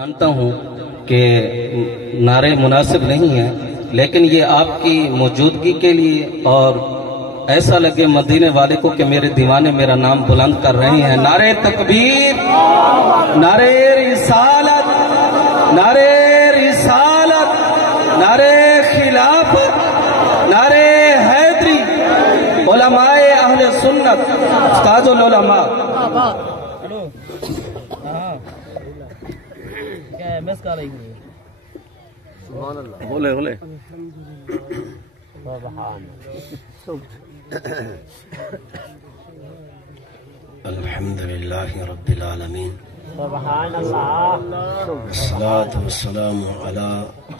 جانتا ہوں کہ نعرے مناسب نہیں ہیں، لیکن یہ آپ کی موجودگی کے لیے اور ایسا لگے مدینے والے کو کہ میرے دیوانے میرا نام بلند کر رہے ہیں۔ نعرے تکبیر، نعرے رسالت، نعرے رسالت، نعرے خلافت، نعرے حیدری، علماء اہل سنت، استاد العلماء۔ بولے بولے الحمد للہ رب العالمین، سبحان اللہ، والصلاة والسلام على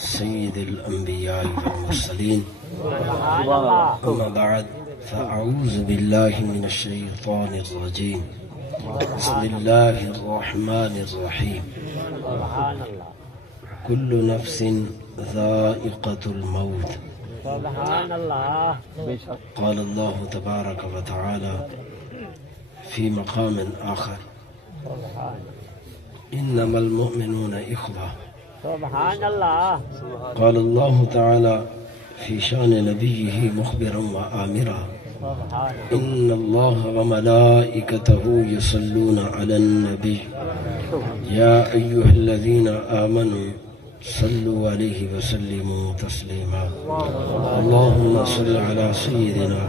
سید الانبیاء والمرسلین، اما بعد فاعوذ باللہ من الشیطان الرجیم، بسم اللہ الرحمن الرحیم، سبحان اللہ، كل نفس ذائقة الموت، سبحان اللہ، قال الله تبارك وتعالى في مقام آخر إنما المؤمنون إخوة، سبحان اللہ، قال الله تعالى في شان نبيه مخبرا وآمرا إن الله وملائكته يصلون على النبي يا أيها الذين آمنوا صلوا عليه وسلموا تسليما، اللهم صل على سيدنا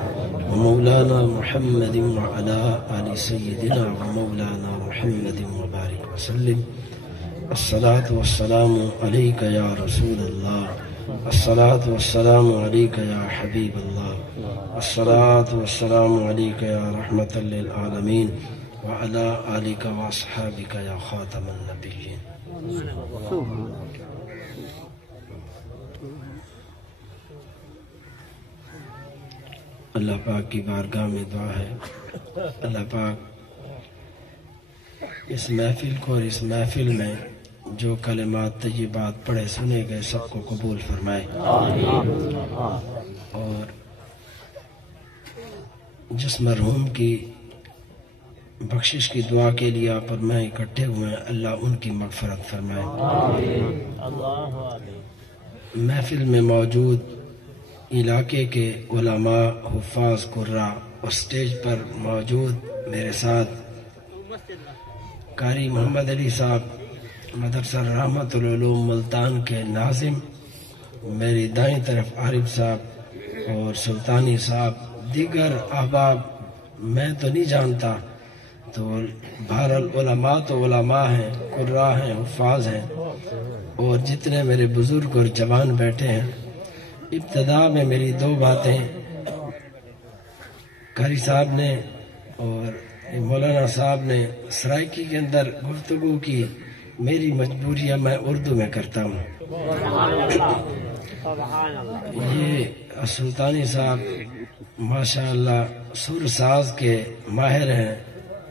ومولانا محمد وعلى آل سيدنا ومولانا محمد وبارك وسلم، الصلاة والسلام عليك يا رسول الله، الصلاة والسلام عليك يا حبيب الله، الصلاة والسلام عليك يا رحمة للعالمين وعلى آلك وأصحابك يا خاتم النبيين۔ اللہ پاک کی بارگاہ میں دعا ہے، اللہ پاک اس محفل کو اور اس محفل میں جو کلمات طیبات پڑھے سنے گئے سب کو قبول فرمائے، اور جس مرحوم کی بخشش کی دعا کے لیے آپ اور میں اکٹھے ہوئے ہیں، اللہ ان کی مغفرت فرمائے۔ محفل میں موجود علاقے کے علماء، حفاظ، قراء اور اسٹیج پر موجود میرے ساتھ قاری محمد علی صاحب مدرسہ رحمت العلوم ملتان کے ناظم، میری دائیں طرف عارف صاحب اور سلطانی صاحب، دیگر احباب میں تو نہیں جانتا، تو بہرحال علماء تو علماء ہیں، قراء ہیں، حفاظ ہیں، اور جتنے میرے بزرگ اور جوان بیٹھے ہیں۔ ابتدا میں میری دو باتیں قاری صاحب نے اور مولانا صاحب نے سرائکی کے اندر گفتگو کی، میری مجبوری ہے میں اردو میں کرتا ہوں۔ یہ سلطانی صاحب ماشاءاللہ سر ساز کے ماہر ہیں،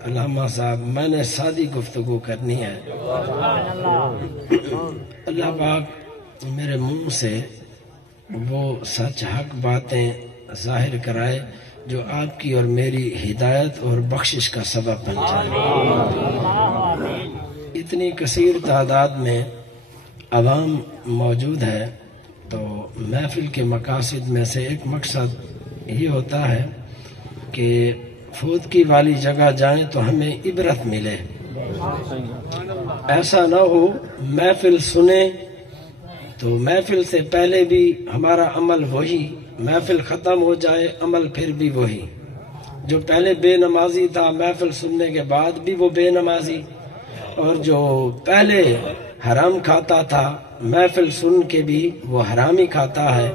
علامہ صاحب، میں نے سادی گفتگو کرنی ہے۔ اللہ پاک میرے منہ سے وہ سچ حق باتیں ظاہر کرائے جو آپ کی اور میری ہدایت اور بخشش کا سبب بن جائے۔ اتنی کثیر تعداد میں عوام موجود ہے، تو محفل کے مقاصد میں سے ایک مقصد یہ ہوتا ہے کہ فوتگی والی جگہ جائیں تو ہمیں عبرت ملے، ایسا نہ ہو محفل سنیں تو محفل سے پہلے بھی ہمارا عمل وہی، محفل ختم ہو جائے عمل پھر بھی وہی، جو پہلے بے نمازی تھا محفل سننے کے بعد بھی وہ بے نمازی، اور جو پہلے حرام کھاتا تھا محفل سن کے بھی وہ حرام ہی کھاتا ہے،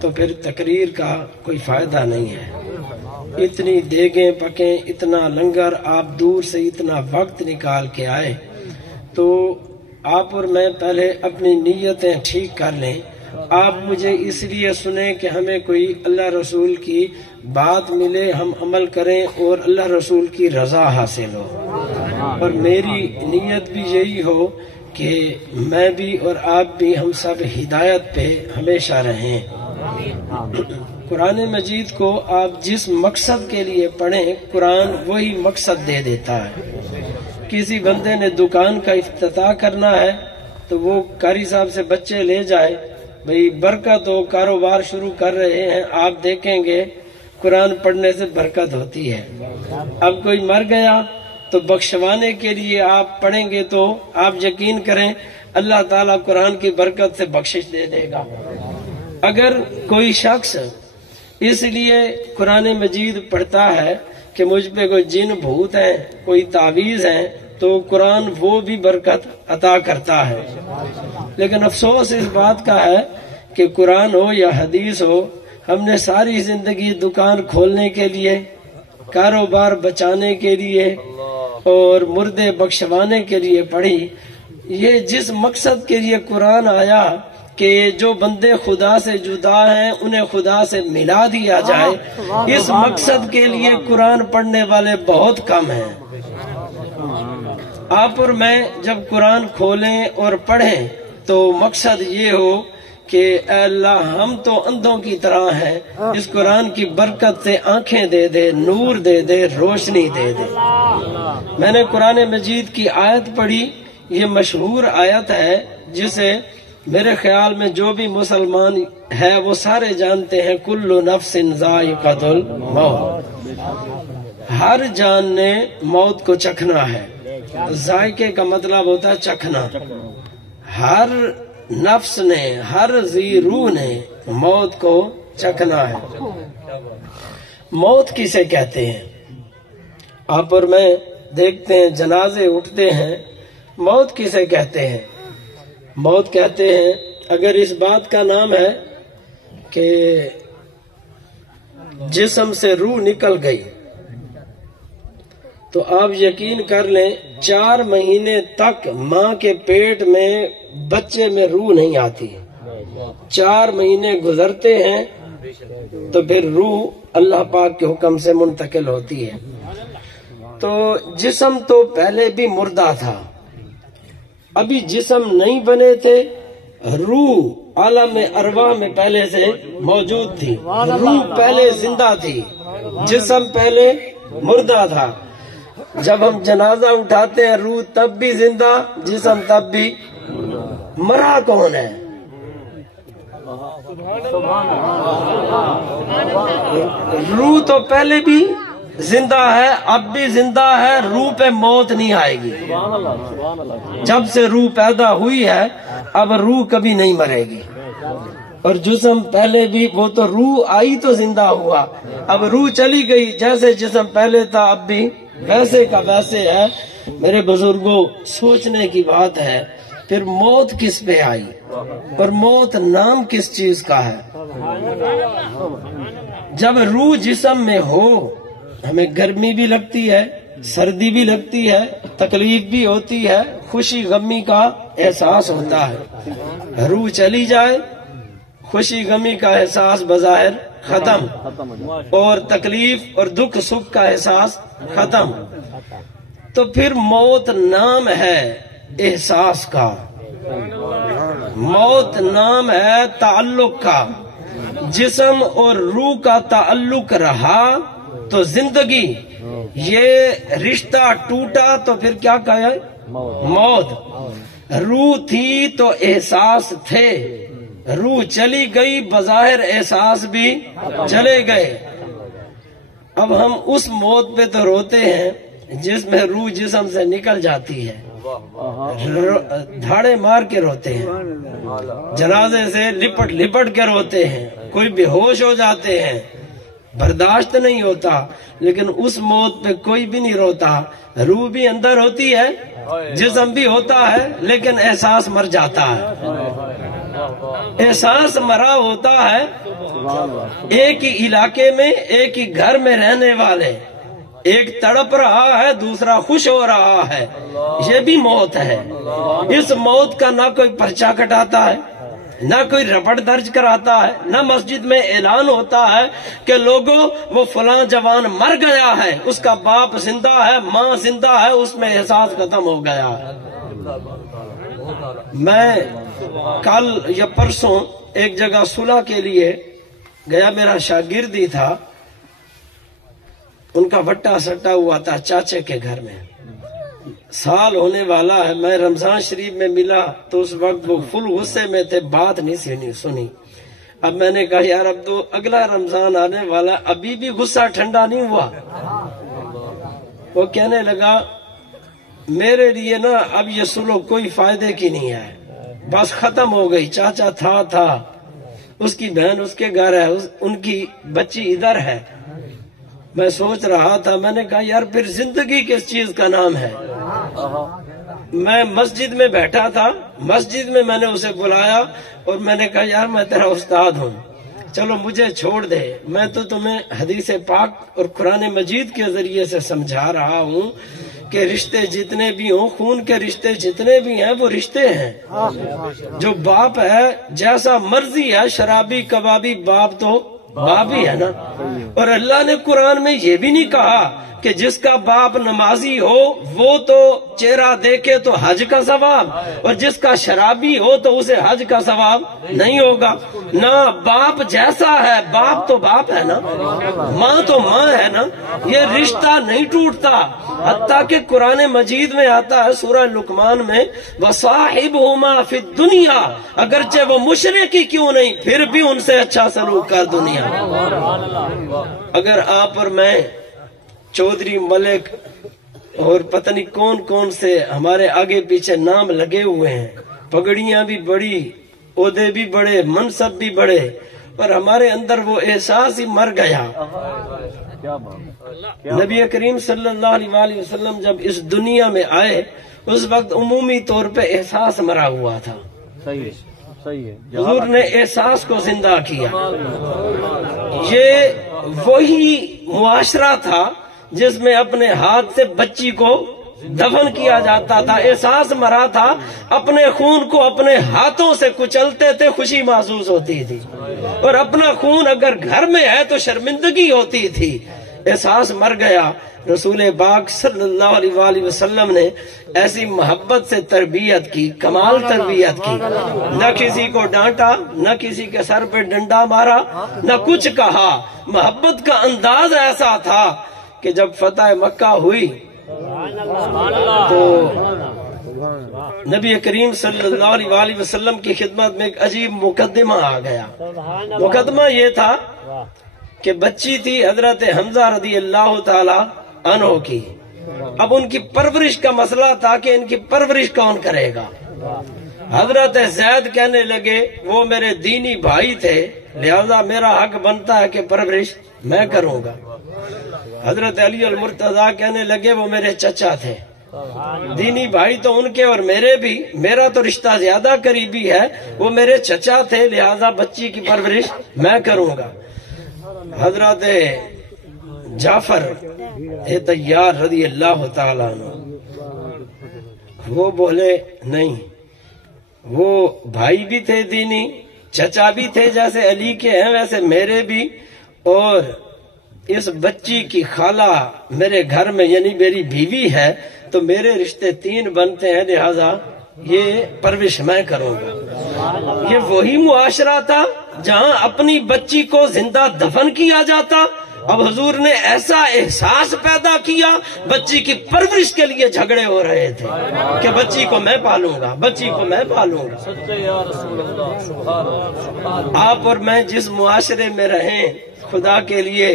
تو پھر تقریر کا کوئی فائدہ نہیں ہے۔ اتنی دیگیں پکیں، اتنا لنگر، آپ دور سے اتنا وقت نکال کے آئے، تو آپ اور میں پہلے اپنی نیتیں ٹھیک کر لیں۔ آپ مجھے اس لیے سنیں کہ ہمیں کوئی اللہ رسول کی بات ملے، ہم عمل کریں اور اللہ رسول کی رضا حاصل ہو، اور میری نیت بھی یہی ہو کہ میں بھی اور آپ بھی ہم سب ہدایت پہ ہمیشہ رہیں۔ قرآن مجید کو آپ جس مقصد کے لیے پڑھیں، قرآن وہی مقصد دے دیتا ہے۔ کسی بندے نے دکان کا افتتاح کرنا ہے تو وہ قاری صاحب سے بچے لے جائے، بھئی برکت ہو، کاروبار شروع کر رہے ہیں، آپ دیکھیں گے قرآن پڑھنے سے برکت ہوتی ہے۔ اب کوئی مر گیا تو بخشوانے کے لیے آپ پڑھیں گے تو آپ یقین کریں اللہ تعالیٰ قرآن کی برکت سے بخشش دے دے گا۔ اگر کوئی شخص اس لیے قرآن مجید پڑھتا ہے کہ مجھ پہ کوئی جن بھوت ہیں، کوئی تعویذ ہیں، تو قرآن وہ بھی برکت عطا کرتا ہے۔ لیکن افسوس اس بات کا ہے کہ قرآن ہو یا حدیث ہو، ہم نے ساری زندگی دکان کھولنے کے لیے، کاروبار بچانے کے لیے اور مردے بخشوانے کے لیے پڑھی۔ یہ جس مقصد کے لیے قرآن آیا کہ جو بندے خدا سے جدا ہیں انہیں خدا سے ملا دیا جائے، اس مقصد کے لیے قرآن پڑھنے والے بہت کم ہیں۔ آپ اور میں جب قرآن کھولیں اور پڑھیں تو مقصد یہ ہو کہ اے اللہ ہم تو اندھوں کی طرح ہیں، اس قرآن کی برکت سے آنکھیں دے دے، نور دے دے، روشنی دے دے۔ میں نے قرآن مجید کی آیت پڑھی، یہ مشہور آیت ہے جسے میرے خیال میں جو بھی مسلمان ہے وہ سارے جانتے ہیں، کل نفس ذائقۃ الموت، ہر جان نے موت کو چکھنا ہے۔ ذائقے کا مطلب ہوتا ہے چکھنا۔ ہر نفس نے، ہر ذی روح نے موت کو چکھنا ہے۔ موت کسے کہتے ہیں؟ آپ اور میں دیکھتے ہیں جنازے اٹھتے ہیں، موت کسے کہتے ہیں؟ موت کہتے ہیں اگر اس بات کا نام ہے کہ جسم سے روح نکل گئی تو آپ یقین کر لیں 4 مہینے تک ماں کے پیٹ میں بچے میں روح نہیں آتی۔ 4 مہینے گزرتے ہیں تو پھر روح اللہ پاک کے حکم سے منتقل ہوتی ہے۔ تو جسم تو پہلے بھی مردہ تھا، ابھی جسم نہیں بنے تھے، روح عالم ارواح میں پہلے سے موجود تھی، روح پہلے زندہ تھی، جسم پہلے مردہ تھا۔ جب ہم جنازہ اٹھاتے ہیں روح تب بھی زندہ، جسم تب بھی مرا کون ہے؟ روح تو پہلے بھی زندہ ہے، اب بھی زندہ ہے، روح پہ موت نہیں آئے گی۔ جب سے روح پیدا ہوئی ہے اب روح کبھی نہیں مرے گی۔ اور جسم پہلے بھی، وہ تو روح آئی تو زندہ ہوا، اب روح چلی گئی، جیسے جسم پہلے تھا اب بھی ویسے کا ویسے ہے۔ میرے بزرگوں سوچنے کی بات ہے، پھر موت کس پہ آئی اور موت نام کس چیز کا ہے؟ جب روح جسم میں ہو ہمیں گرمی بھی لگتی ہے، سردی بھی لگتی ہے، تکلیف بھی ہوتی ہے، خوشی غمی کا احساس ہوتا ہے۔ روح چلی جائے خوشی غمی کا احساس بظاہر ختم، اور تکلیف اور دکھ سکھ کا احساس ختم۔ تو پھر موت نام ہے احساس کا، موت نام ہے تعلق کا۔ جسم اور روح کا تعلق رہا تو زندگی، یہ رشتہ ٹوٹا تو پھر کیا کہا؟ موت۔ روح تھی تو احساس تھے، روح چلی گئی بظاہر احساس بھی چلے گئے۔ اب ہم اس موت پہ تو روتے ہیں جس میں روح جسم سے نکل جاتی ہے، دھاڑے مار کے روتے ہیں، جنازے سے لپٹ لپٹ کے روتے ہیں، کوئی بے ہوش ہو جاتے ہیں، برداشت نہیں ہوتا۔ لیکن اس موت پہ کوئی بھی نہیں روتا، روح بھی اندر ہوتی ہے، جسم بھی ہوتا ہے، لیکن احساس مر جاتا ہے۔ احساس مرا ہوتا ہے۔ ایک ہی علاقے میں، ایک ہی گھر میں رہنے والے، ایک تڑپ رہا ہے دوسرا خوش ہو رہا ہے، یہ بھی موت ہے۔ اس موت کا نہ کوئی پرچہ کٹاتا ہے، نہ کوئی رپٹ درج کراتا ہے، نہ مسجد میں اعلان ہوتا ہے کہ لوگوں وہ فلاں جوان مر گیا ہے، اس کا باپ زندہ ہے، ماں زندہ ہے، اس میں احساس ختم ہو گیا ہے۔ میں کل یا پرسوں ایک جگہ صلح کے لیے گیا، میرا شاگرد ہی تھا، ان کا وٹا سٹا ہوا تھا چاچے کے گھر میں، سال ہونے والا ہے، میں رمضان شریف میں ملا تو اس وقت وہ فل غصے میں تھے، بات نہیں سنی۔ اب میں نے کہا یار اب تو اگلا رمضان آنے والا، ابھی بھی غصہ ٹھنڈا نہیں ہوا۔ وہ کہنے لگا میرے لیے نا اب یہ سلوک کوئی فائدے کی نہیں ہے، بس ختم ہو گئی۔ چاچا تھا اس کی بہن اس کے گھر ہے، ان کی بچی ادھر ہے۔ میں سوچ رہا تھا، میں نے کہا یار پھر زندگی کس چیز کا نام ہے؟ میں مسجد میں بیٹھا تھا، مسجد میں نے اسے بلایا اور میں نے کہا یار میں تیرا استاد ہوں، چلو مجھے چھوڑ دے، میں تو تمہیں حدیث پاک اور قرآن مجید کے ذریعے سے سمجھا رہا ہوں کہ رشتے جتنے بھی ہوں، خون کے رشتے جتنے بھی ہیں وہ رشتے ہیں۔ جو باپ ہے جیسا مرضی ہے، شرابی کبابی باپ تو باپ ہی ہے نا۔ اور اللہ نے قرآن میں یہ بھی نہیں کہا کہ جس کا باپ نمازی ہو وہ تو چہرہ دیکھے تو حج کا ثواب، اور جس کا شرابی ہو تو اسے حج کا ثواب نہیں ہوگا۔ نہ باپ جیسا ہے، باپ تو باپ ہے نا، ماں تو ماں ہے نا، یہ رشتہ نہیں ٹوٹتا۔ حتیٰ کہ قرآن مجید میں آتا ہے سورہ لقمان میں وَصَاحِبْهُمَا فِي الدُّنْيَا، اگرچہ وہ مشرک ہی کیوں نہیں پھر بھی ان سے اچھا سلوک کر دنیا۔ اگر آپ اور میں چودھری ملک اور پتہ نہیں کون کون سے ہمارے آگے پیچھے نام لگے ہوئے ہیں، پگڑیاں بھی بڑی، عہدے بھی بڑے، منصب بھی بڑے، پر ہمارے اندر وہ احساس ہی مر گیا۔ نبی کریم صلی اللہ علیہ وسلم جب اس دنیا میں آئے اس وقت عمومی طور پہ احساس مرا ہوا تھا، حضور نے احساس کو زندہ کیا۔ یہ وہی معاشرہ تھا جس میں اپنے ہاتھ سے بچی کو دفن کیا جاتا تھا، احساس مرا تھا، اپنے خون کو اپنے ہاتھوں سے کچلتے تھے، خوشی محسوس ہوتی تھی، اور اپنا خون اگر گھر میں ہے تو شرمندگی ہوتی تھی، احساس مر گیا۔ رسول پاک صلی اللہ علیہ وسلم نے ایسی محبت سے تربیت کی، کمال تربیت کی، نہ کسی کو ڈانٹا، نہ کسی کے سر پہ ڈنڈا مارا، نہ کچھ کہا۔ محبت کا انداز ایسا تھا کہ جب فتح مکہ ہوئی تو نبی کریم صلی اللہ علیہ وسلم کی خدمت میں ایک عجیب مقدمہ آ گیا۔ مقدمہ یہ تھا کہ بچی تھی حضرت حمزہ رضی اللہ تعالی عنہ کی، اب ان کی پرورش کا مسئلہ تھا کہ ان کی پرورش کون کرے گا۔ حضرت زید کہنے لگے وہ میرے دینی بھائی تھے لہذا میرا حق بنتا ہے کہ پرورش میں کروں گا۔ حضرت علی المرتضیٰ کہنے لگے وہ میرے چچا تھے، دینی بھائی تو ان کے اور میرے بھی، میرا تو رشتہ زیادہ قریبی ہے، وہ میرے چچا تھے لہذا بچی کی پرورش میں کروں گا۔ حضرت جعفر طیار رضی اللہ تعالیٰ عنہ وہ بولے نہیں، وہ بھائی بھی تھے دینی، چچا بھی تھے، جیسے علی کے ہیں ویسے میرے بھی، اور اس بچی کی خالہ میرے گھر میں یعنی میری بیوی ہے تو میرے رشتے 3 بنتے ہیں لہذا یہ پرورش میں کروں گا۔ یہ وہی معاشرہ تھا جہاں اپنی بچی کو زندہ دفن کیا جاتا، اب حضور نے ایسا احساس پیدا کیا، بچی کی پرورش کے لیے جھگڑے ہو رہے تھے کہ بچی کو میں پالوں گا، بچی کو میں پالوں گا۔ آپ اور میں جس معاشرے میں رہیں، خدا کے لیے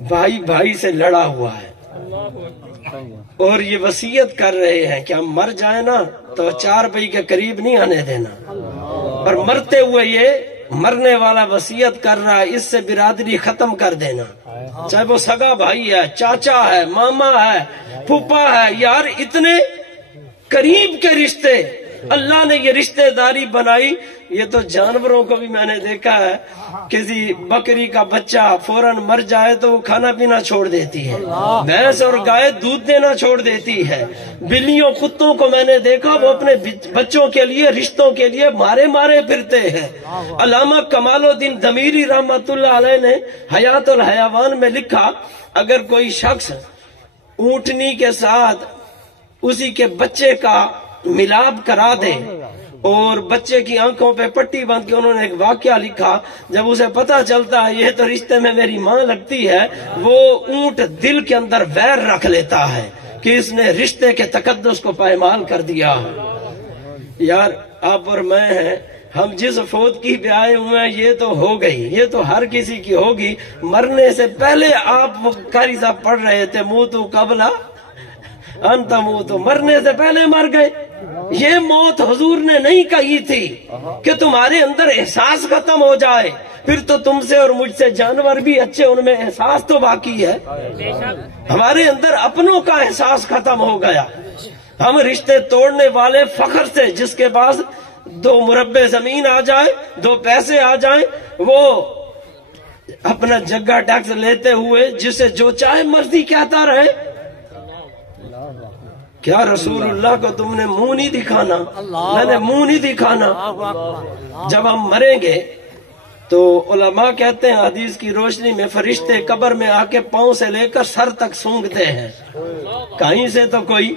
بھائی بھائی سے لڑا ہوا ہے اور یہ وصیت کر رہے ہیں کہ ہم مر جائیں نا تو 4 روپے کے قریب نہیں آنے دینا، اور مرتے ہوئے یہ مرنے والا وصیت کر رہا ہے اس سے برادری ختم کر دینا، چاہے وہ سگا بھائی ہے، چاچا ہے، ماما ہے، پھوپا ہے، یار اتنے قریب کے رشتے اللہ نے یہ رشتہ داری بنائی۔ یہ تو جانوروں کو بھی میں نے دیکھا ہے، کسی بکری کا بچہ فوراً مر جائے تو وہ کھانا پینا چھوڑ دیتی ہے، بھینس اور گائے دودھ دینا چھوڑ دیتی ہے، بلیوں کتوں کو میں نے دیکھا وہ اپنے بچوں کے لیے، رشتوں کے لیے مارے مارے پھرتے ہیں۔ علامہ کمال الدین ضمیری رحمۃ اللہ علیہ نے حیات الحیوان میں لکھا اگر کوئی شخص اونٹنی کے ساتھ اسی کے بچے کا ملاب کرا دے اور بچے کی آنکھوں پہ پٹی باندھ کے، انہوں نے ایک واقعہ لکھا جب اسے پتا چلتا ہے یہ تو رشتے میں میری ماں لگتی ہے، وہ اونٹ دل کے اندر ویر رکھ لیتا ہے کہ اس نے رشتے کے تقدس کو پائمال کر دیا ہے۔ یار آپ اور میں ہیں، ہم جس فوت کی پہ آئے ہوئے ہیں یہ تو ہو گئی، یہ تو ہر کسی کی ہوگی۔ مرنے سے پہلے آپ قاری صاحب پڑھ رہے تھے موتو قبل ان تموتو، مرنے سے پہلے مر گئے۔ یہ موت حضور نے نہیں کہی تھی کہ تمہارے اندر احساس ختم ہو جائے، پھر تو تم سے اور مجھ سے جانور بھی اچھے، ان میں احساس تو باقی ہے۔ ہمارے اندر اپنوں کا احساس ختم ہو گیا۔ ہم رشتے توڑنے والے فخر سے، جس کے پاس 2 مربع زمین آ جائے، 2 پیسے آ جائیں، وہ اپنا جگہ ٹیکس لیتے ہوئے جسے جو چاہے مرضی کہتا رہے۔ کیا رسول اللہ کو تم نے منہ نہیں دکھانا؟ میں نے منہ نہیں دکھانا۔ جب ہم مریں گے تو علماء کہتے ہیں حدیث کی روشنی میں فرشتے قبر میں آ کے پاؤں سے لے کر سر تک سونگتے ہیں، کہیں سے تو کوئی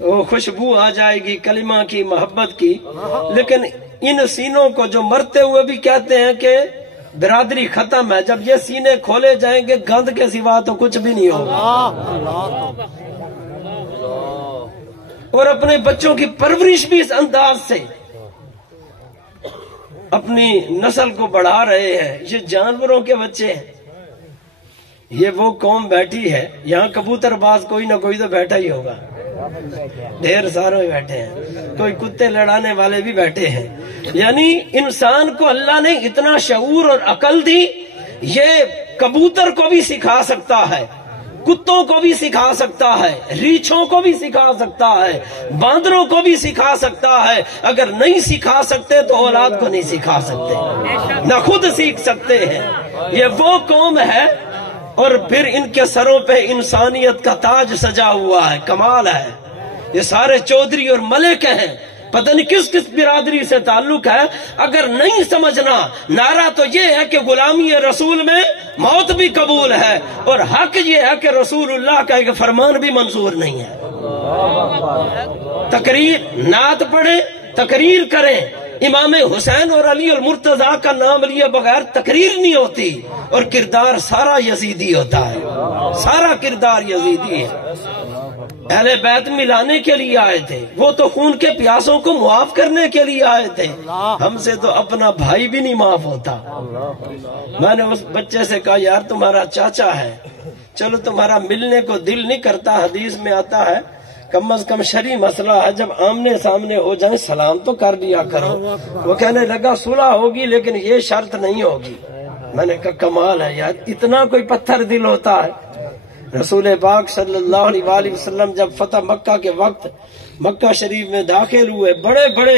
وہ خوشبو آ جائے گی کلمہ کی، محبت کی، لیکن ان سینوں کو جو مرتے ہوئے بھی کہتے ہیں کہ برادری ختم ہے، جب یہ سینے کھولے جائیں گے گند کے سوا تو کچھ بھی نہیں ہوگا۔ اور اپنے بچوں کی پرورش بھی اس انداز سے اپنی نسل کو بڑھا رہے ہیں۔ یہ جانوروں کے بچے ہیں۔ یہ وہ قوم بیٹھی ہے، یہاں کبوتر باز کوئی نہ کوئی تو بیٹھا ہی ہوگا، ڈھیر سارے بیٹھے ہیں، کوئی کتے لڑانے والے بھی بیٹھے ہیں۔ یعنی انسان کو اللہ نے اتنا شعور اور عقل دی، یہ کبوتر کو بھی سکھا سکتا ہے، کتوں کو بھی سکھا سکتا ہے، ریچھوں کو بھی سکھا سکتا ہے، باندروں کو بھی سکھا سکتا ہے۔ اگر نہیں سکھا سکتے تو اولاد کو نہیں سکھا سکتے، نہ خود سیکھ سکتے ہیں۔ یہ وہ قوم ہے، اور پھر ان کے سروں پہ انسانیت کا تاج سجا ہوا ہے، کمال ہے۔ یہ سارے چودھری اور ملک ہیں، پتہ نہیں کس کس برادری سے تعلق ہے۔ اگر نہیں سمجھنا، نعرہ تو یہ ہے کہ غلامی رسول میں موت بھی قبول ہے، اور حق یہ ہے کہ رسول اللہ کا ایک فرمان بھی منظور نہیں ہے۔ تقریر، نعت پڑھیں، تقریر کریں، امام حسین اور علی المرتضیٰ کا نام لیے بغیر تقریر نہیں ہوتی، اور کردار سارا یزیدی ہوتا ہے، سارا کردار یزیدی ہے۔ اہل بیت ملانے کے لیے آئے تھے، وہ تو خون کے پیاسوں کو معاف کرنے کے لیے آئے تھے۔ ہم سے تو اپنا بھائی بھی نہیں معاف ہوتا۔ میں نے اس بچے سے کہا یار تمہارا چاچا ہے، چلو تمہارا ملنے کو دل نہیں کرتا، حدیث میں آتا ہے کم از کم شرعی مسئلہ ہے، جب آمنے سامنے ہو جائیں سلام تو کر دیا کرو۔ وہ کہنے لگا صلح ہوگی لیکن یہ شرط نہیں ہوگی۔ میں نے کہا کمال ہے یار، اتنا کوئی پتھر دل ہوتا ہے۔ رسول پاک صلی اللہ علیہ وآلہ وسلم جب فتح مکہ کے وقت مکہ شریف میں داخل ہوئے، بڑے بڑے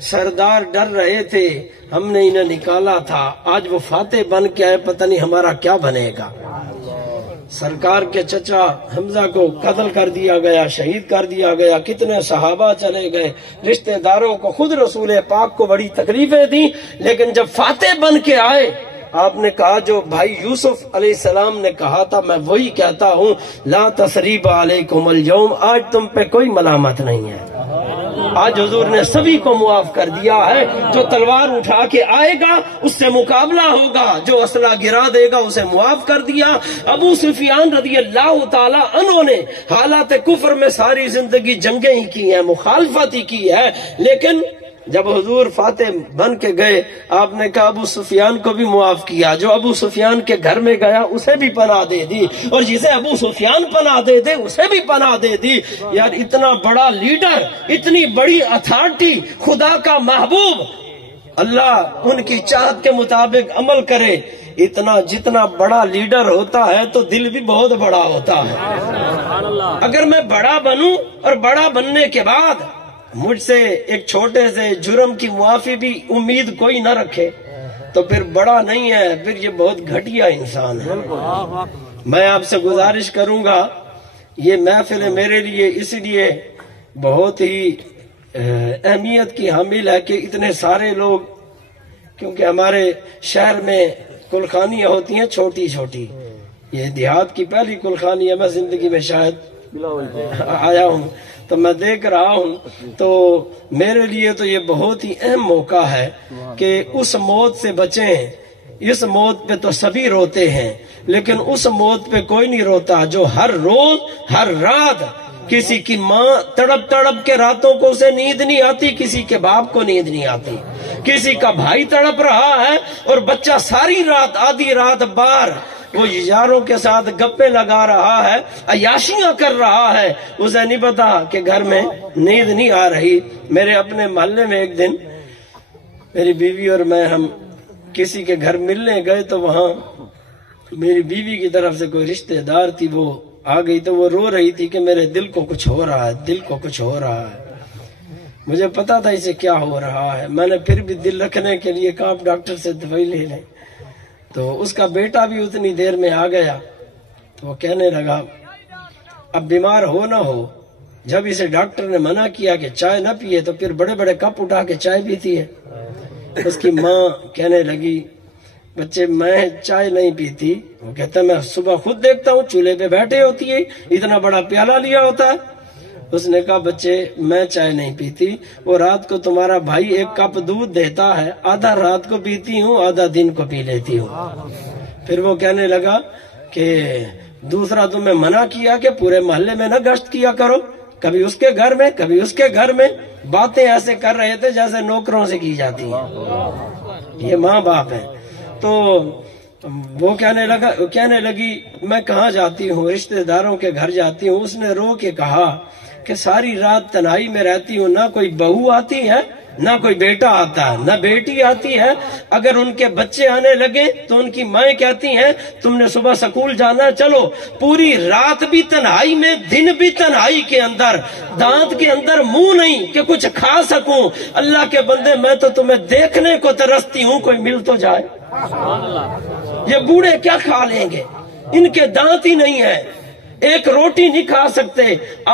سردار ڈر رہے تھے، ہم نے انہیں نکالا تھا، آج وہ فاتح بن کے آئے، پتہ نہیں ہمارا کیا بنے گا۔ سرکار کے چچا حمزہ کو قتل کر دیا گیا، شہید کر دیا گیا، کتنے صحابہ چلے گئے، رشتہ داروں کو، خود رسول پاک کو بڑی تکلیفیں دیں، لیکن جب فاتح بن کے آئے آپ نے کہا جو بھائی یوسف علیہ السلام نے کہا تھا میں وہی کہتا ہوں، لا تثریب علیکم اليوم، آج تم پہ کوئی ملامت نہیں ہے۔ آج حضور نے سبھی کو معاف کر دیا ہے، جو تلوار اٹھا کے آئے گا اس سے مقابلہ ہوگا، جو اسلحہ گرا دے گا اسے معاف کر دیا۔ ابو سفیان رضی اللہ تعالی عنہ نے حالات کفر میں ساری زندگی جنگیں ہی کی ہیں، مخالفت ہی کی ہے، لیکن جب حضور فاتح بن کے گئے آپ نے کہا ابو سفیان کو بھی معاف کیا، جو ابو سفیان کے گھر میں گیا اسے بھی پناہ دے دی، اور جسے ابو سفیان پناہ دے دے اسے بھی پناہ دے دی۔ یار اتنا بڑا لیڈر، اتنی بڑی اتھارٹی، خدا کا محبوب، اللہ ان کی چاہت کے مطابق عمل کرے، اتنا جتنا بڑا لیڈر ہوتا ہے تو دل بھی بہت بڑا ہوتا ہے۔ اگر میں بڑا بنوں اور بڑا بننے کے بعد مجھ سے ایک چھوٹے سے جرم کی معافی بھی امید کوئی نہ رکھے تو پھر بڑا نہیں ہے، پھر یہ بہت گھٹیا انسان ہے۔ میں آپ سے گزارش کروں گا، یہ محفل میرے لیے اس لیے بہت ہی اہمیت کی حامل ہے کہ اتنے سارے لوگ، کیونکہ ہمارے شہر میں کلخانیاں ہوتی ہیں چھوٹی چھوٹی، یہ دیہات کی پہلی کلخانی ہے، میں زندگی میں شاید آیا ہوں تو میں دیکھ رہا ہوں، تو میرے لیے تو یہ بہت ہی اہم موقع ہے کہ اس موت سے بچیں۔ اس موت پہ تو سبھی روتے ہیں، لیکن اس موت پہ کوئی نہیں روتا جو ہر روز ہر رات کسی کی ماں تڑپ تڑپ کے راتوں کو اسے نیند نہیں آتی، کسی کے باپ کو نیند نہیں آتی، کسی کا بھائی تڑپ رہا ہے اور بچہ ساری رات آدھی رات بار وہ یاروں کے ساتھ گپے لگا رہا ہے، عیاشیاں کر رہا ہے، اسے نہیں پتا کہ گھر میں نیند نہیں آ رہی۔ میرے اپنے محلے میں ایک دن میری بیوی اور میں ہم کسی کے گھر ملنے گئے تو وہاں میری بیوی کی طرف سے کوئی رشتہ دار تھی، وہ آ گئی تو وہ رو رہی تھی کہ میرے دل کو کچھ ہو رہا ہے، دل کو کچھ ہو رہا ہے۔ مجھے پتا تھا اسے کیا ہو رہا ہے، میں نے پھر بھی دل رکھنے کے لیے کہا آپ ڈاکٹر سے دوائی لے لیں۔ تو اس کا بیٹا بھی اتنی دیر میں آ گیا تو وہ کہنے لگا اب بیمار ہو نہ ہو، جب اسے ڈاکٹر نے منع کیا کہ چائے نہ پیے تو پھر بڑے بڑے کپ اٹھا کے چائے پیتی ہے۔ اس کی ماں کہنے لگی بچے میں چائے نہیں پیتی، وہ کہتا میں صبح خود دیکھتا ہوں چولہے پہ بیٹھے ہوتی ہے، اتنا بڑا پیالہ لیا ہوتا ہے۔ اس نے کہا بچے میں چائے نہیں پیتی، وہ رات کو تمہارا بھائی ایک کپ دودھ دیتا ہے، آدھا رات کو پیتی ہوں آدھا دن کو پی لیتی ہوں۔ پھر وہ کہنے لگا کہ دوسرا تمہیں منع کیا کہ پورے محلے میں نہ گشت کیا کرو، کبھی اس کے گھر میں کبھی اس کے گھر میں، باتیں ایسے کر رہے تھے جیسے نوکروں سے کی جاتی ہیں، یہ ماں باپ ہیں۔ تو وہ کہنے لگی میں کہاں جاتی ہوں، رشتہ داروں کے گھر جاتی ہوں۔ اس نے رو کے کہا کہ ساری رات تنہائی میں رہتی ہوں، نہ کوئی بہو آتی ہے نہ کوئی بیٹا آتا ہے، نہ بیٹی آتی ہے، اگر ان کے بچے آنے لگے تو ان کی مائیں کہتی ہیں تم نے صبح سکول جانا، چلو پوری رات بھی تنہائی میں دن بھی تنہائی کے اندر، دانت کے اندر منہ نہیں کہ کچھ کھا سکوں۔ اللہ کے بندے میں تو تمہیں دیکھنے کو ترستی ہوں، کوئی مل تو جائے۔ یہ بوڑھے کیا کھا لیں گے، ان کے دانت ہی نہیں ہے، ایک روٹی نہیں کھا سکتے،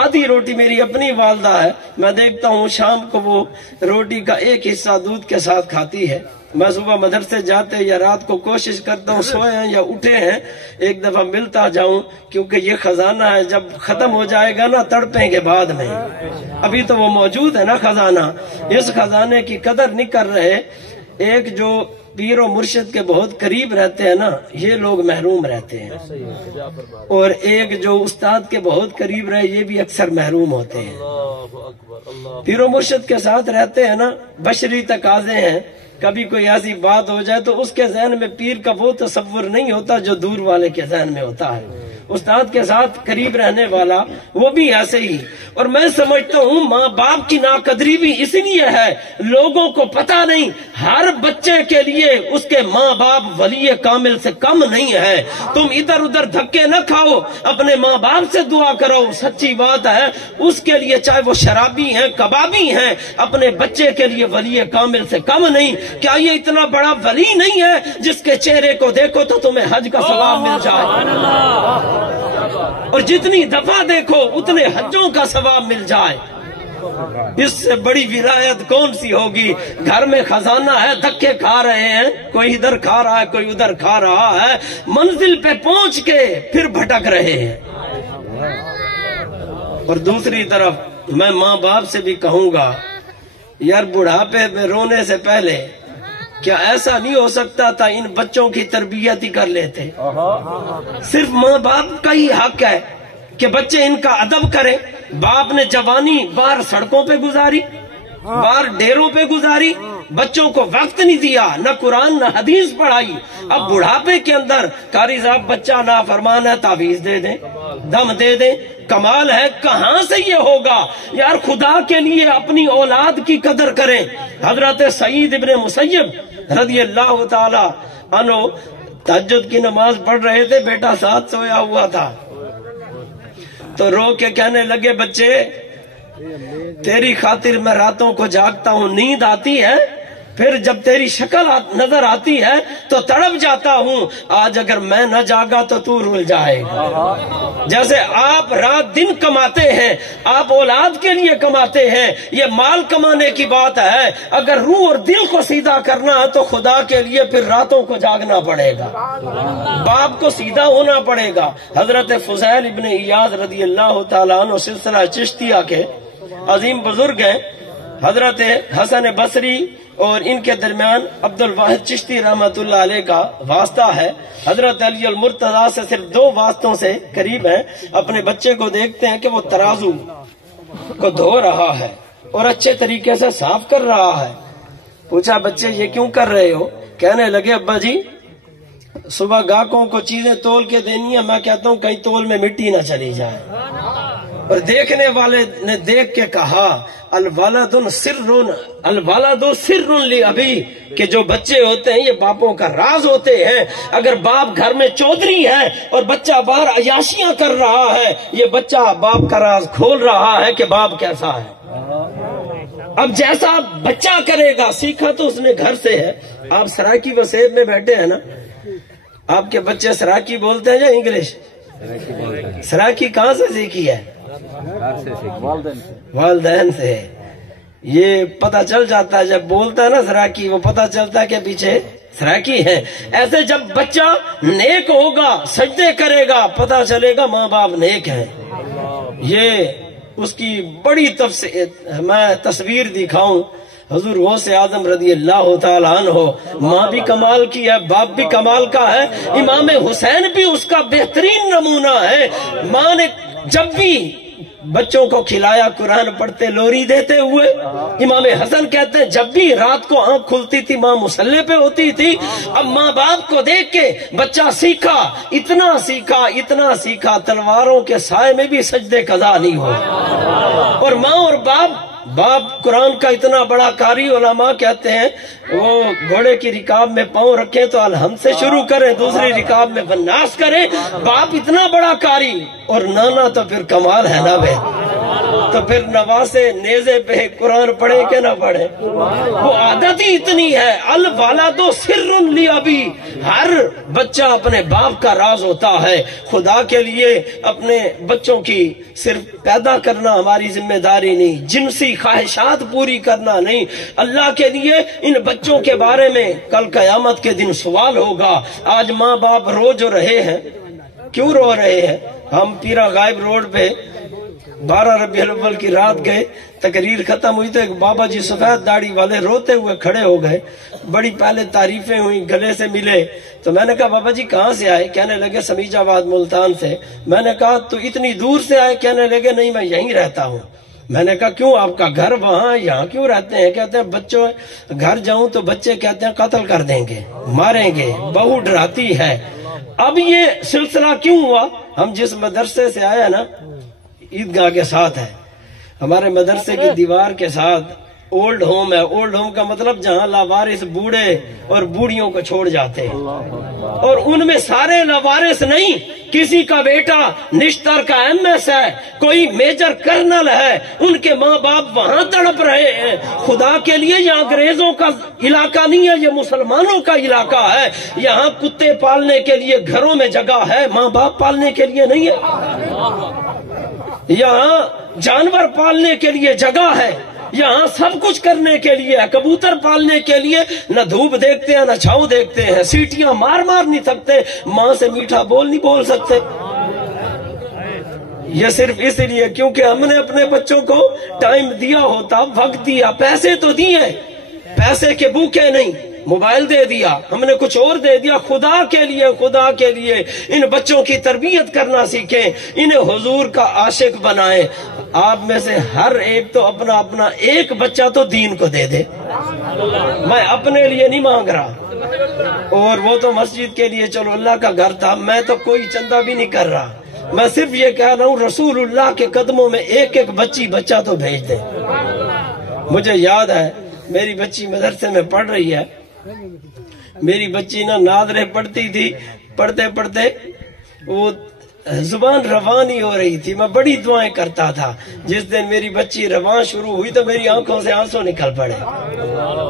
آدھی روٹی میری اپنی والدہ ہے، میں دیکھتا ہوں شام کو وہ روٹی کا ایک حصہ دودھ کے ساتھ کھاتی ہے۔ میں صبح مدرسے جاتے یا رات کو کوشش کرتا ہوں سوئے ہیں یا اٹھے ہیں ایک دفعہ ملتا جاؤں، کیونکہ یہ خزانہ ہے، جب ختم ہو جائے گا نا تڑپیں گے بعد میں، ابھی تو وہ موجود ہے نا خزانہ، اس خزانے کی قدر نہیں کر رہے۔ ایک جو پیر و مرشد کے بہت قریب رہتے ہیں نا یہ لوگ محروم رہتے ہیں، اور ایک جو استاد کے بہت قریب رہے یہ بھی اکثر محروم ہوتے ہیں۔ پیر و مرشد کے ساتھ رہتے ہیں نا، بشری تقاضے ہیں، کبھی کوئی ایسی بات ہو جائے تو اس کے ذہن میں پیر کا وہ تصور نہیں ہوتا جو دور والے کے ذہن میں ہوتا ہے۔ استاد کے ساتھ قریب رہنے والا وہ بھی ایسے ہی۔ اور میں سمجھتا ہوں ماں باپ کی ناقدری بھی اس لیے ہے، لوگوں کو پتہ نہیں ہر بچے کے لیے اس کے ماں باپ ولی کامل سے کم نہیں ہے۔ تم ادھر ادھر دھکے نہ کھاؤ، اپنے ماں باپ سے دعا کرو، سچی بات ہے اس کے لیے چاہے وہ شرابی ہیں کبابی ہیں، اپنے بچے کے لیے ولی کامل سے کم نہیں۔ کیا یہ اتنا بڑا ولی نہیں ہے جس کے چہرے کو دیکھو تو تمہیں حج کا ثواب مل جائے، اور جتنی دفعہ دیکھو اتنے حجوں کا ثواب مل جائے؟ اس سے بڑی ولایت کون سی ہوگی؟ گھر میں خزانہ ہے، دھکے کھا رہے ہیں، کوئی ادھر کھا رہا ہے کوئی ادھر کھا رہا ہے، منزل پہ پہنچ کے پھر بھٹک رہے ہیں۔ اور دوسری طرف میں ماں باپ سے بھی کہوں گا یار بڑھاپے میں رونے سے پہلے کیا ایسا نہیں ہو سکتا تھا ان بچوں کی تربیت ہی کر لیتے؟ صرف ماں باپ کا ہی حق ہے کہ بچے ان کا ادب کریں۔ باپ نے جوانی باہر سڑکوں پہ گزاری، باہر ڈیروں پہ گزاری، بچوں کو وقت نہیں دیا، نہ قرآن نہ حدیث پڑھائی۔ اب بڑھاپے کے اندر قاری صاحب بچہ نافرمان ہے تعویذ دے دیں، دم دے دیں، کمال ہے کہاں سے یہ ہوگا؟ یار خدا کے لیے اپنی اولاد کی قدر کریں۔ حضرت سعید ابن مسیب رضی اللہ تعالی عنہ تہجد کی نماز پڑھ رہے تھے، بیٹا ساتھ سویا ہوا تھا تو رو کے کہنے لگے بچے تیری خاطر میں راتوں کو جاگتا ہوں، نیند آتی ہے، پھر جب تیری شکل نظر آتی ہے تو تڑپ جاتا ہوں، آج اگر میں نہ جاگا تو تو رول جائے گا۔ جیسے آپ رات دن کماتے ہیں، آپ اولاد کے لیے کماتے ہیں، یہ مال کمانے کی بات ہے، اگر روح اور دل کو سیدھا کرنا ہے تو خدا کے لیے پھر راتوں کو جاگنا پڑے گا، باپ کو سیدھا ہونا پڑے گا۔ حضرت فضیل ابن ایاض رضی اللہ تعالیٰ عنہ سلسلہ چشتیہ کے عظیم بزرگ ہیں، حضرت حسن بصری اور ان کے درمیان عبد الواحد چشتی رحمت اللہ علیہ کا واسطہ ہے. حضرت علی المرتضیٰ سے صرف 2 واسطوں سے قریب ہیں. اپنے بچے کو دیکھتے ہیں کہ وہ ترازو کو دھو رہا ہے اور اچھے طریقے سے صاف کر رہا ہے. پوچھا بچے یہ کیوں کر رہے ہو؟ کہنے لگے ابا جی صبح گاہکوں کو چیزیں تول کے دینی ہے، میں کہتا ہوں کہیں تول میں مٹی نہ چلی جائے. اور دیکھنے والے نے دیکھ کے کہا الولد سر لابی، کہ جو بچے ہوتے ہیں یہ باپوں کا راز ہوتے ہیں. اگر باپ گھر میں چودھری ہے اور بچہ باہر عیاشیاں کر رہا ہے، یہ بچہ باپ کا راز کھول رہا ہے کہ باپ کیسا ہے. اب جیسا بچہ کرے گا، سیکھا تو اس نے گھر سے ہے. آپ سرائکی وسیب میں بیٹھے ہیں نا، آپ کے بچے سرائکی بولتے ہیں یا انگلش؟ سرائکی کہاں سے سیکھی ہے؟ والدین سے. یہ پتہ چل جاتا ہے جب بولتا ہے نا سرائکی، وہ پتہ چلتا ہے کہ پیچھے سرائکی ہے. ایسے جب بچہ نیک ہوگا، سجدے کرے گا، پتہ چلے گا ماں باپ نیک ہیں. یہ اس کی بڑی میں تصویر دکھاؤں. حضور غوث اعظم رضی اللہ تعالیٰ عنہ، ماں بھی کمال کی ہے، باپ بھی کمال کا ہے. امام حسین بھی اس کا بہترین نمونہ ہے. ماں نے جب بھی بچوں کو کھلایا قرآن پڑھتے لوری دیتے ہوئے. امام حسن کہتے ہیں جب بھی رات کو آنکھ کھلتی تھی ماں مصلے پہ ہوتی تھی. اب ماں باپ کو دیکھ کے بچہ سیکھا، اتنا سیکھا تلواروں کے سائے میں بھی سجدے قضا نہیں ہو. اور ماں اور باپ قرآن کا اتنا بڑا قاری، علماء کہتے ہیں وہ گھوڑے کی رکاب میں پاؤں رکھیں تو الحمد سے شروع کریں، دوسری رکاب میں والناس کریں. باپ اتنا بڑا قاری اور نانا تو پھر کمال ہے نا بھائی. تو پھر نواسے نیزے پہ قرآن پڑھے کہ نہ پڑھے، وہ عادت ہی اتنی ہے. الولد سر لابی، ہر بچہ اپنے باپ کا راز ہوتا ہے. خدا کے لیے اپنے بچوں کی صرف پیدا کرنا ہماری ذمہ داری نہیں، جنسی خواہشات پوری کرنا نہیں. اللہ کے لیے ان بچوں کے بارے میں کل قیامت کے دن سوال ہوگا. آج ماں باپ رو جو رہے ہیں، کیوں رو رہے ہیں؟ ہم پیرا غائب روڈ پہ 12 ربیع الاول کی رات گئے، تقریر ختم ہوئی تو ایک بابا جی سفید داڑھی والے روتے ہوئے کھڑے ہو گئے. بڑی پہلے تعریفیں ہوئی، گلے سے ملے. تو میں نے کہا بابا جی کہاں سے آئے؟ کہنے لگے سمیج آباد ملتان سے. میں نے کہا تو اتنی دور سے آئے؟ کہنے لگے نہیں میں یہیں رہتا ہوں. میں نے کہا کیوں آپ کا گھر وہاں، یہاں کیوں رہتے ہیں؟ کہتے ہیں بچوں گھر جاؤں تو بچے کہتے ہیں قتل کر دیں گے، ماریں گے، بہو ڈراتی ہے. اب یہ سلسلہ کیوں ہوا؟ ہم جس مدرسے سے آئے نا عیدگاہ کے ساتھ ہے، ہمارے مدرسے کی دیوار کے ساتھ اولڈ ہوم ہے. اولڈ ہوم کا مطلب جہاں لاوارث بوڑھے اور بوڑھیوں کو چھوڑ جاتے ہیں. اور ان میں سارے لاوارث نہیں، کسی کا بیٹا نشتر کا MS ہے، کوئی میجر کرنل ہے، ان کے ماں باپ وہاں تڑپ رہے ہیں. خدا کے لیے یہ انگریزوں کا علاقہ نہیں ہے، یہ مسلمانوں کا علاقہ ہے. یہاں کتے پالنے کے لیے گھروں میں جگہ ہے، ماں باپ پالنے کے لیے نہیں ہے. یہاں جانور پالنے کے لیے جگہ ہے، یہاں سب کچھ کرنے کے لیے ہے. کبوتر پالنے کے لیے نہ دھوپ دیکھتے ہیں نہ چھاؤں دیکھتے ہیں، سیٹیاں مار نہیں تھکتے، ماں سے میٹھا بول نہیں بول سکتے. یہ صرف اس لیے کیونکہ ہم نے اپنے بچوں کو ٹائم دیا ہوتا، وقت دیا. پیسے تو دیے، پیسے کے بھوکے نہیں. موبائل دے دیا، ہم نے کچھ اور دے دیا. خدا کے لیے ان بچوں کی تربیت کرنا سیکھیں، انہیں حضور کا عاشق بنائیں. آپ میں سے ہر ایک تو اپنا ایک بچہ تو دین کو دے دے. میں اپنے لیے نہیں مانگ رہا، اور وہ تو مسجد کے لیے چلو اللہ کا گھر تھا، میں تو کوئی چندہ بھی نہیں کر رہا. میں صرف یہ کہہ رہا ہوں رسول اللہ کے قدموں میں ایک بچہ تو بھیج دیں. مجھے یاد ہے میری بچی مدرسے میں پڑھ رہی ہے. میری بچی نا نادرے پڑھتی تھی، پڑھتے وہ زبان روان ہی ہو رہی تھی. میں بڑی دعائیں کرتا تھا. جس دن میری بچی روان شروع ہوئی تو میری آنکھوں سے آنسو نکل پڑے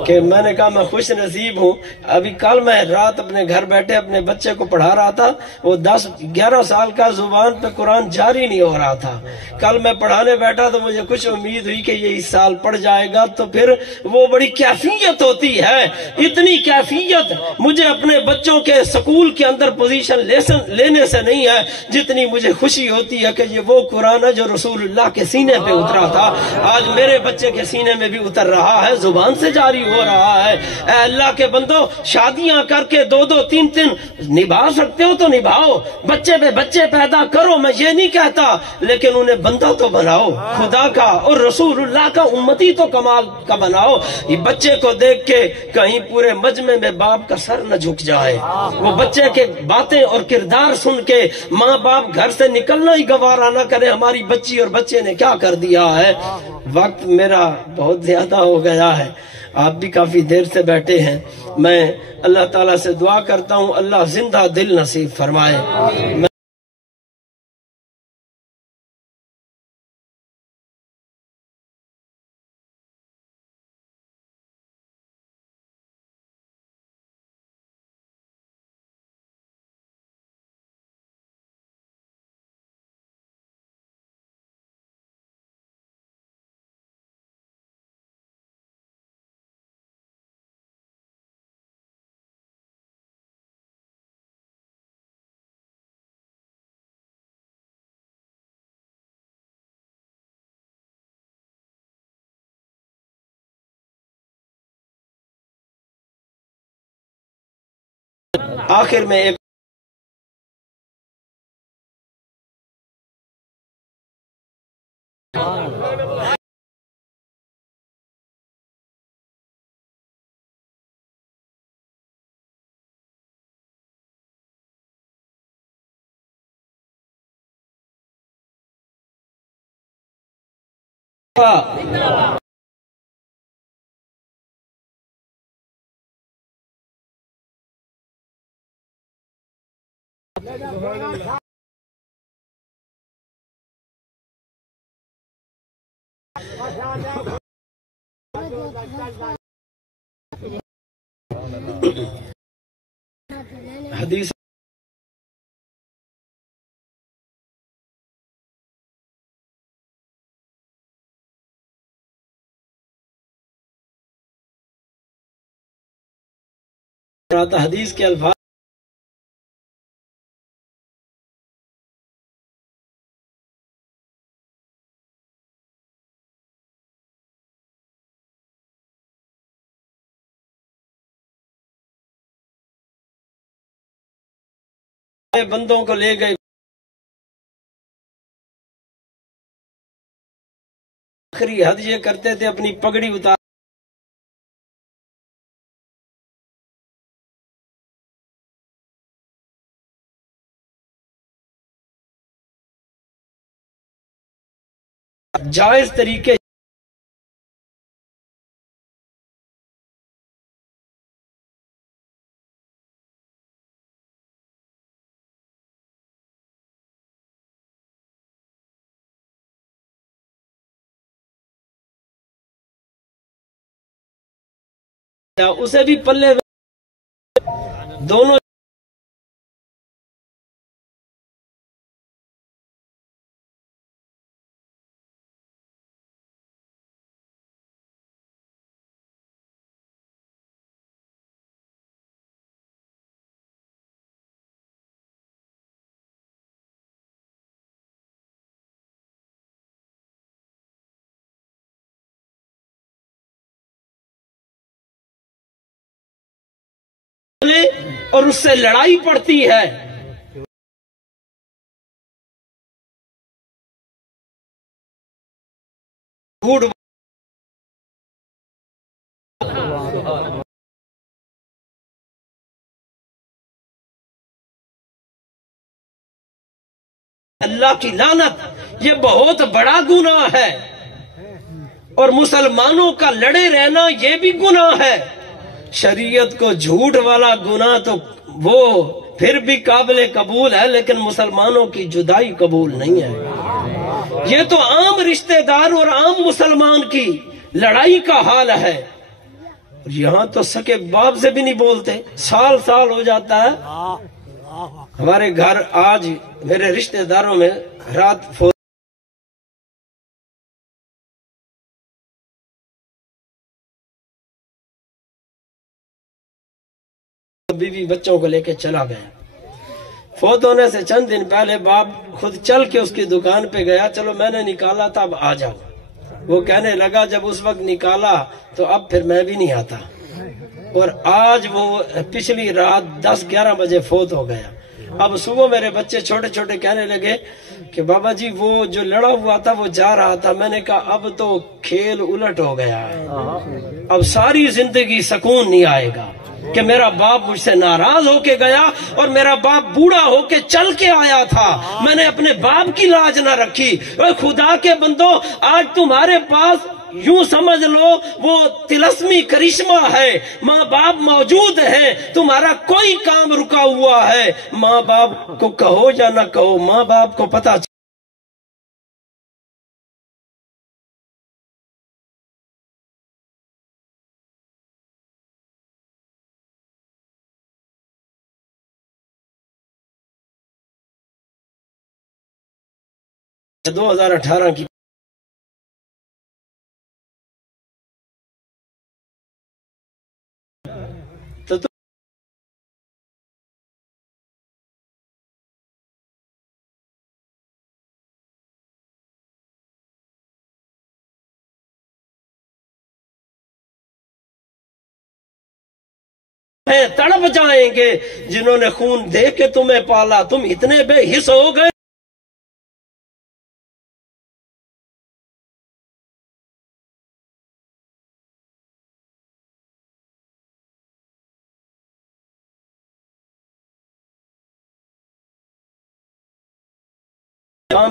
کہ میں نے کہا میں خوش نصیب ہوں. ابھی کل میں رات اپنے گھر بیٹھے اپنے بچے کو پڑھا رہا تھا، وہ 10-11 سال کا، زبان پہ قرآن جاری نہیں ہو رہا تھا. کل میں پڑھانے بیٹھا تو مجھے کچھ امید ہوئی کہ یہ اس سال پڑھ جائے گا. تو پھر وہ بڑی کیفیت ہوتی ہے. اتنی کیفیت مجھے اپنے بچوں کے سکول کے اندر پوزیشن لینے سے نہیں ہے اتنی مجھے خوشی ہوتی ہے کہ یہ وہ قرآن ہے جو رسول اللہ کے سینے پہ اترا تھا، آج میرے بچے کے سینے میں بھی اتر رہا ہے، زبان سے جاری ہو رہا ہے۔ اے اللہ کے بندو، شادیاں کر کے 2-2 3-3 نبھا سکتے ہو تو نبھاؤ، بچے پہ بچے پیدا کرو، میں یہ نہیں کہتا، لیکن انہیں بندہ تو بناؤ خدا کا اور رسول اللہ کا، امتی تو کمال کا بناؤ۔ یہ بچے کو دیکھ کے کہیں پورے مجمع میں باپ کا سر نہ جھک جائے، وہ بچے کے باتیں اور کردار سن کے ماں باپ گھر سے نکلنا ہی گوارا نہ کرے، ہماری بچی اور بچے نے کیا کر دیا ہے۔ وقت میرا بہت زیادہ ہو گیا ہے، آپ بھی کافی دیر سے بیٹھے ہیں، میں اللہ تعالیٰ سے دعا کرتا ہوں اللہ زندہ دل نصیب فرمائے۔ آخر میں ایک حدیث حدیث کے الفاظ بندوں کو لے گئے، آخری حد یہ کرتے تھے اپنی پگڑی اتار جائز طریقے اسے بھی پلے دونوں اور اس سے لڑائی پڑتی ہے۔ اللہ کی لعنت، یہ بہت بڑا گناہ ہے، اور مسلمانوں کا لڑے رہنا یہ بھی گناہ ہے۔ شریعت کو جھوٹ والا گناہ تو وہ پھر بھی قابل قبول ہے، لیکن مسلمانوں کی جدائی قبول نہیں ہے۔ یہ تو عام رشتہ دار اور عام مسلمان کی لڑائی کا حال ہے، یہاں تو سکے باپ سے بھی نہیں بولتے، سال سال ہو جاتا ہے۔ ہمارے گھر آج میرے رشتہ داروں میں رات بیوی بچوں کو لے کے چلا گیا، فوت ہونے سے چند دن پہلے باپ خود چل کے اس کی دکان پہ گیا، چلو میں نے نکالا تھا اب آ جاؤ۔ وہ کہنے لگا جب اس وقت نکالا تو اب پھر میں بھی نہیں آتا، اور آج وہ پچھلی رات 10-11 بجے فوت ہو گیا۔ اب صبح میرے بچے چھوٹے چھوٹے کہنے لگے کہ بابا جی وہ جو لڑا ہوا تھا وہ جا رہا تھا۔ میں نے کہا اب تو کھیل الٹ ہو گیا ہے، اب ساری زندگی سکون نہیں آئے گا کہ میرا باپ مجھ سے ناراض ہو کے گیا اور میرا باپ بوڑھا ہو کے چل کے آیا تھا، میں نے اپنے باپ کی لاج نہ رکھی۔ اے خدا کے بندو، آج تمہارے پاس یوں سمجھ لو وہ تلسمی کرشمہ ہے، ماں باپ موجود ہیں، تمہارا کوئی کام رکا ہوا ہے۔ ماں باپ کو کہو یا نہ کہو، ماں باپ کو پتا 2018 کی تڑپ جائیں گے جنہوں نے خون دے کے تمہیں پالا، تم اتنے بے حس ہو گئے۔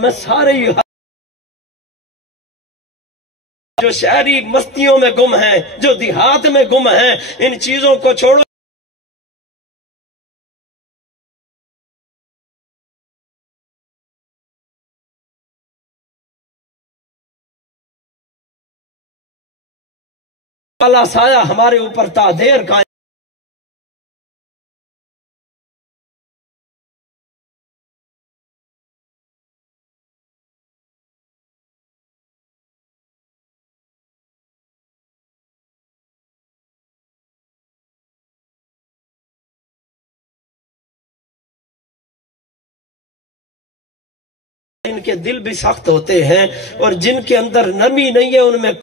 میں سارے جو شہری مستیوں میں گم ہیں، جو دیہات میں گم ہیں، ان چیزوں کو چھوڑو۔ اللہ سایہ ہمارے اوپر تا دیر قائم۔ ان کے دل بھی سخت ہوتے ہیں اور جن کے اندر نرمی نہیں ہے ان میں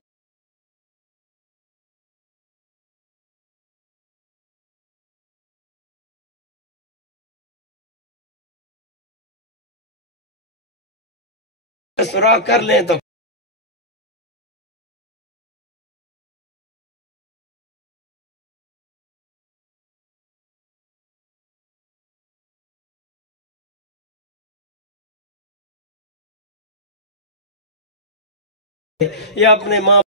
سراغ کر لیں تو یا اپنے ماں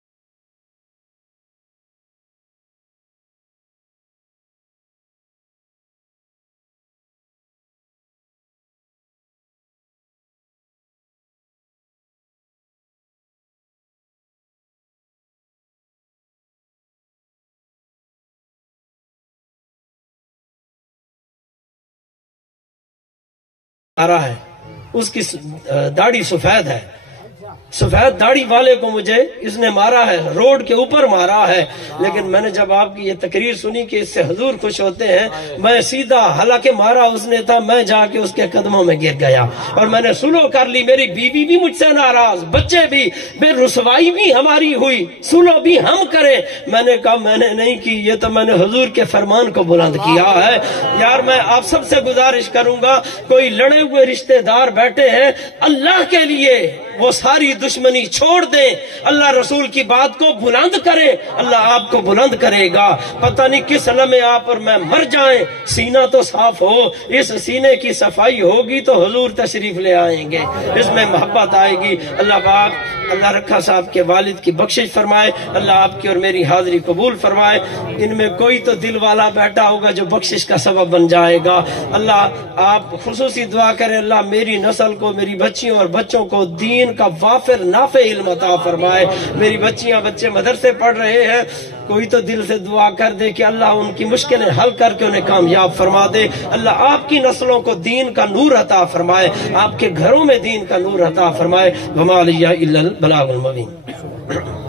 آ رہا ہے، اس کی داڑھی سفید ہے، سفید داڑھی والے کو مجھے اس نے مارا ہے، روڈ کے اوپر مارا ہے۔ لیکن میں نے جب آپ کی یہ تقریر سنی کہ اس سے حضور خوش ہوتے ہیں، میں سیدھا، حالانکہ مارا اس نے تھا، میں جا کے اس کے قدموں میں گر گیا اور میں نے سلو کر لی۔ میری بیوی بھی مجھ سے ناراض، بچے بھی، بے رسوائی بھی ہماری ہوئی، سلو بھی ہم کریں۔ میں نے کہا میں نے نہیں کی، یہ تو میں نے حضور کے فرمان کو بلند کیا ہے۔ یار میں آپ سب سے گزارش کروں گا، کوئی لڑے ہوئے رشتہ دار بیٹھے ہیں، اللہ کے لیے وہ ساری دشمنی چھوڑ دیں، اللہ رسول کی بات کو بلند کریں، اللہ آپ کو بلند کرے گا۔ پتہ نہیں کس لمحے آپ اور میں مر جائیں، سینہ تو صاف ہو، اس سینے کی صفائی ہوگی تو حضور تشریف لے آئیں گے، اس میں محبت آئے گی۔ اللہ پاک اللہ رکھا صاحب کے والد کی بخشش فرمائے، اللہ آپ کی اور میری حاضری قبول فرمائے۔ ان میں کوئی تو دل والا بیٹھا ہوگا جو بخشش کا سبب بن جائے گا۔ اللہ آپ خصوصی دعا کریں، اللہ میری نسل کو، میری بچیوں اور بچوں کو دین کا وافر نافع علم عطا فرمائے۔ میری بچیاں بچے مدرسے پڑھ رہے ہیں، کوئی تو دل سے دعا کر دے کہ اللہ ان کی مشکلیں حل کر کے انہیں کامیاب فرما دے۔ اللہ آپ کی نسلوں کو دین کا نور عطا فرمائے، آپ کے گھروں میں دین کا نور عطا فرمائے۔ وما علیہ الا البلاغ المبین۔